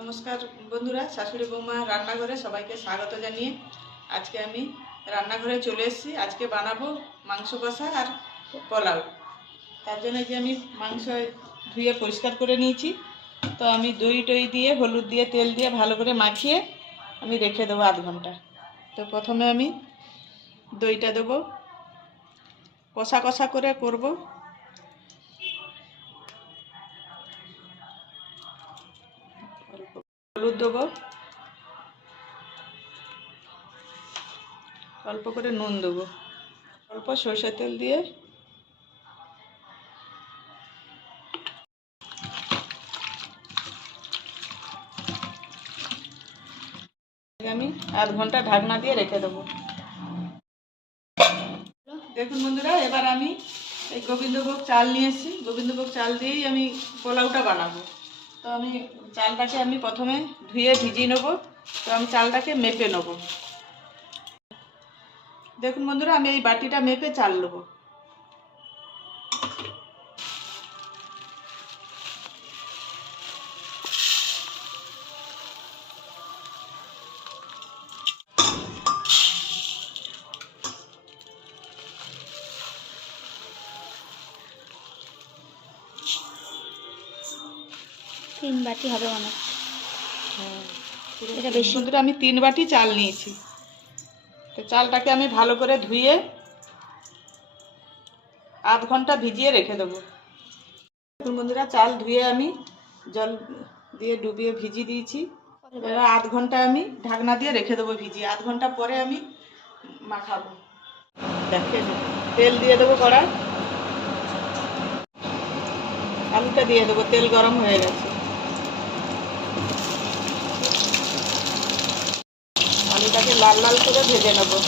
নমস্কার বন্ধুরা, শাশুড়ি বৌমা রান্নাঘরে সবাইকে স্বাগত জানিয়ে আজকে আমি রান্নাঘরে চলে এসেছি। আজকে বানাবো মাংস কষা আর পোলাও। তার জন্য যে আমি মাংস ধুয়ে পরিষ্কার করে নিয়েছি, তো আমি দই টই দিয়ে হলুদ দিয়ে তেল দিয়ে ভালো করে মাখিয়ে আমি রেখে দেবো আধ ঘন্টা। তো প্রথমে আমি দইটা দেবো, কষা কষা করে করব। হলুদ দেবো, অল্প করে নুন দেবো, অল্প সরষের তেল দিয়ে আমি আধ ঘন্টা ঢাকনা দিয়ে রেখে দেবো। দেখুন বন্ধুরা, এবার আমি এই গোবিন্দভোগ চাল নিয়ে এসেছি। গোবিন্দভোগ চাল দিয়েই আমি পোলাওটা বানাবো। তো আমি চালটাকে প্রথমে ধুয়ে ভিজিয়ে নেবো। তো আমি চালটাকে মেপে নেবো। দেখুন বন্ধুরা, আমি এই বাটিটা মেপে চাল নেবো। তিন বাটি হবে অনেক। এটা বেশি। বন্ধুরা, আমি 3 বাটি চাল নিয়েছি। তো চালটাকে আমি ভালো করে ধুয়ে আধ ঘন্টা ভিজিয়ে রেখে দেবো। দেখুন বন্ধুরা, চাল ধুয়ে আমি জল দিয়ে ডুবিয়ে ভিজিয়ে দিয়েছি। এবার আধ ঘন্টা আমি ঢাকনা দিয়ে রেখে দেবো ভিজিয়ে। আধ ঘন্টা পরে আমি মাখাবো। দেখেন, তেল দিয়ে দেবো কড়াই, আলুটা দিয়ে দেবো। তেল গরম হয়ে গেছে, আলুটাকে লাল লাল করে ভেজে নেবো।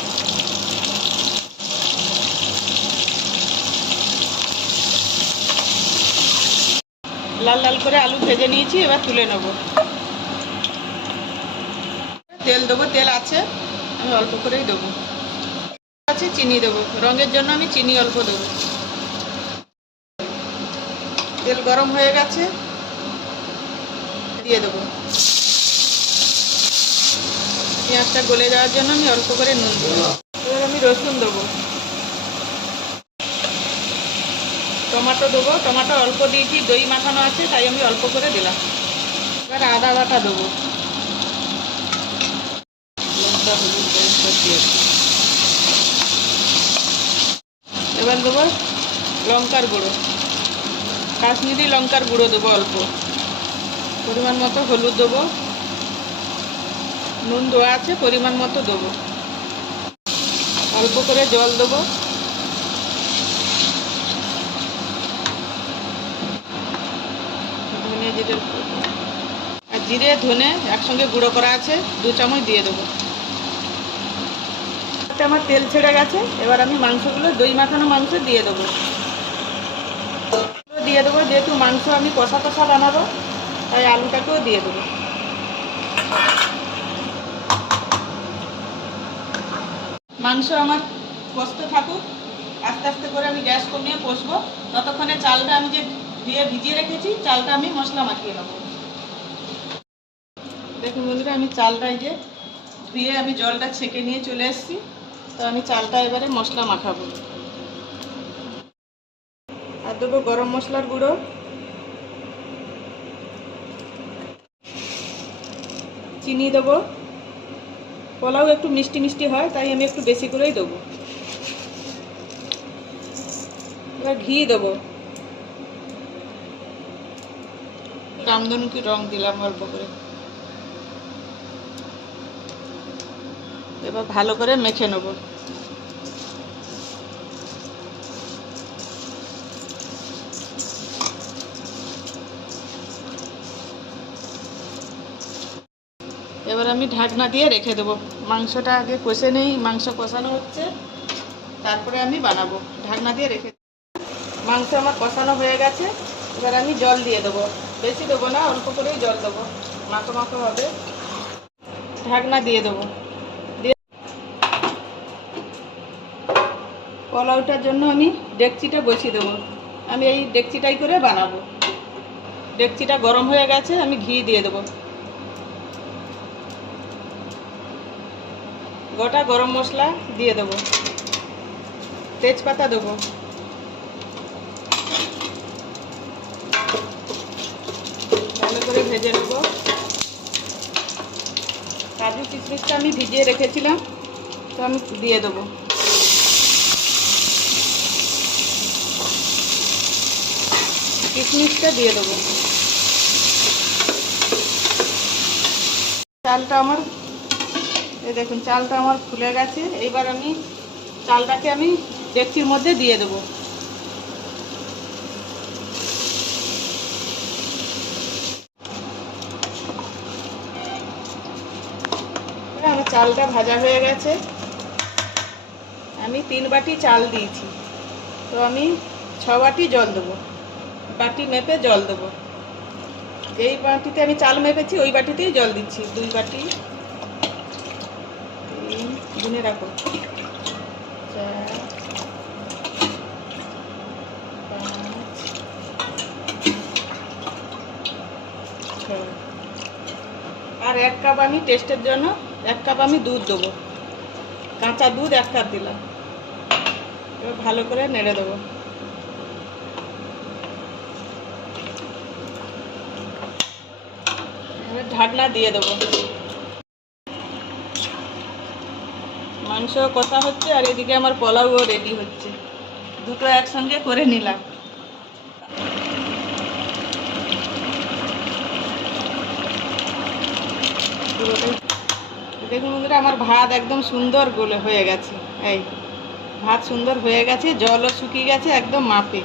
লাল লাল করে আলু ভেজে নিয়েছি, এবার তুলে নেব। তেল দেবো, তেল আছে, আমি অল্প করেই দেবো। আছে চিনি দেবো, রঙের জন্য আমি চিনি অল্প দেবো। তেল গরম হয়ে গেছে, দিয়ে দেবো। পেঁয়াজটা গলে যাওয়ার জন্য আমি অল্প করে নুন দেবো। এবার আমি রসুন দেবো, টমেটো দেবো। টমেটো অল্প দিয়েছি, দই মাখানো আছে তাই আমি অল্প করে দিলাম। এবার আদা বাটা দেবো, লঙ্কা হলুদ দিয়ে। এবার দেবো লঙ্কার গুঁড়ো, কাশ্মীরি লঙ্কার গুঁড়ো দেবো অল্প, পরিমাণ মতো হলুদ দেবো, নুন দেওয়া আছে পরিমাণ মতো দেবো, অল্প করে জল দেবো। ধনে জিরে আর জিরে ধনে একসঙ্গে গুঁড়ো করা আছে, 2 চামচ দিয়ে দেবো। আমার তেল ছেড়ে গেছে, এবার আমি মাংসগুলো, দই মাখানো মাংস দিয়ে দেবো। যেহেতু মাংস আমি কষা কষা বানাবো, তাই আলুটাকেও দিয়ে দেবো। মাংস আমার কষতে থাকুক, আস্তে আস্তে করে আমি গ্যাস কমিয়ে কষবো। ততক্ষণে চালটা আমি যে ধুয়ে ভিজিয়ে রেখেছি, চালটা আমি মশলা মাখিয়ে নেবো। দেখুন বন্ধুরা, আমি চালটা যে ধুয়ে আমি জলটা ছেঁকে নিয়ে চলে এসেছি। তো আমি চালটা এবারে মশলা মাখাবো। আর দেবো গরম মশলার গুঁড়ো, চিনি দেবো। পোলাও একটু মিষ্টি মিষ্টি হয়, তাই আমি একটু বেশি করেই দেবো। এবার ঘি দেবো, রামধনুকি রং দিলাম অল্প করে। এবার ভালো করে মেখে নেবো। এবার আমি ঢাকনা দিয়ে রেখে দেবো। মাংসটা আগে কষে নেই, মাংস কষানো হচ্ছে, তারপরে আমি বানাবো। ঢাকনা দিয়ে রেখে, মাংস আমার কষানো হয়ে গেছে। এবার আমি জল দিয়ে দেবো, বেশি দেবো না, অল্প করেই জল দেবো, মাখো মাখো হবে। ঢাকনা দিয়ে দেবো। দিয়ে পোলাওটার জন্য আমি ডেকচিটা বসিয়ে দেবো। আমি এই ডেকচিটাই করে বানাবো। ডেকচিটা গরম হয়ে গেছে, আমি ঘি দিয়ে দেবো। গোটা গরম মশলা দিয়ে দেবো, তেজপাতা দেবো, ভালো করে ভেজে নেব। কাজু কিশমিশটা আমি ভিজিয়ে রেখেছিলাম, তো আমি দিয়ে দেবো। কিশমিশটা দিয়ে দেবো। চালটা আমার, এই দেখুন চালটা আমার ফুলে গেছে। এইবার আমি চালটাকে আমি ডেকচির মধ্যে দিয়ে দেবো। আমার চালটা ভাজা হয়ে গেছে। আমি 3 বাটি চাল দিয়েছি, তো আমি 6 বাটি জল দেবো। বাটি মেপে জল দেবো। যেই বাটিতে আমি চাল মেপেছি ওই বাটিতেই জল দিচ্ছি। 2 বাটি, 3, গুনে রাখো, 4, 5, 6। আর 1 কাপ আমি টেস্টের জন্য 1 কাপ আমি দুধ দেবো। কাঁচা দুধ 1 কাপ দিলাম। এবার ভালো করে নেড়ে দেবো। এবার ঢাকনা দিয়ে দেবো। মাংস কষা হচ্ছে আর এদিকে আমার পোলাওও রেডি হচ্ছে। দুটো একসঙ্গে করে নিলাম। দেখুন বন্ধুরা, আমার ভাত একদম সুন্দর গোলে হয়ে গেছে। এই ভাত সুন্দর হয়ে গেছে, জলও শুকিয়ে গেছে একদম মাপে।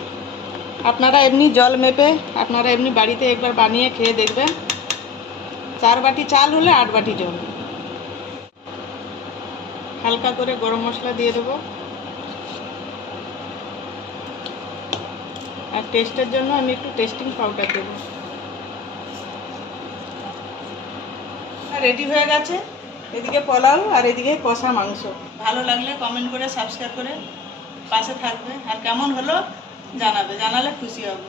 আপনারা এমনি জল মেপে আপনারা এমনি বাড়িতে একবার বানিয়ে খেয়ে দেখবেন। 4 বাটি চাল হলে 8 বাটি জল। হালকা করে গরম মশলা দিয়ে দেবো, আর টেস্টের জন্য আমি একটু টেস্টিং পাউডার দেবো। রেডি হয়ে গেছে এদিকে পোলাও আর এদিকে কষা মাংস। ভালো লাগলে কমেন্ট করে সাবস্ক্রাইব করে পাশে থাকবে, আর কেমন হলো জানাবে, জানালে খুশি হব।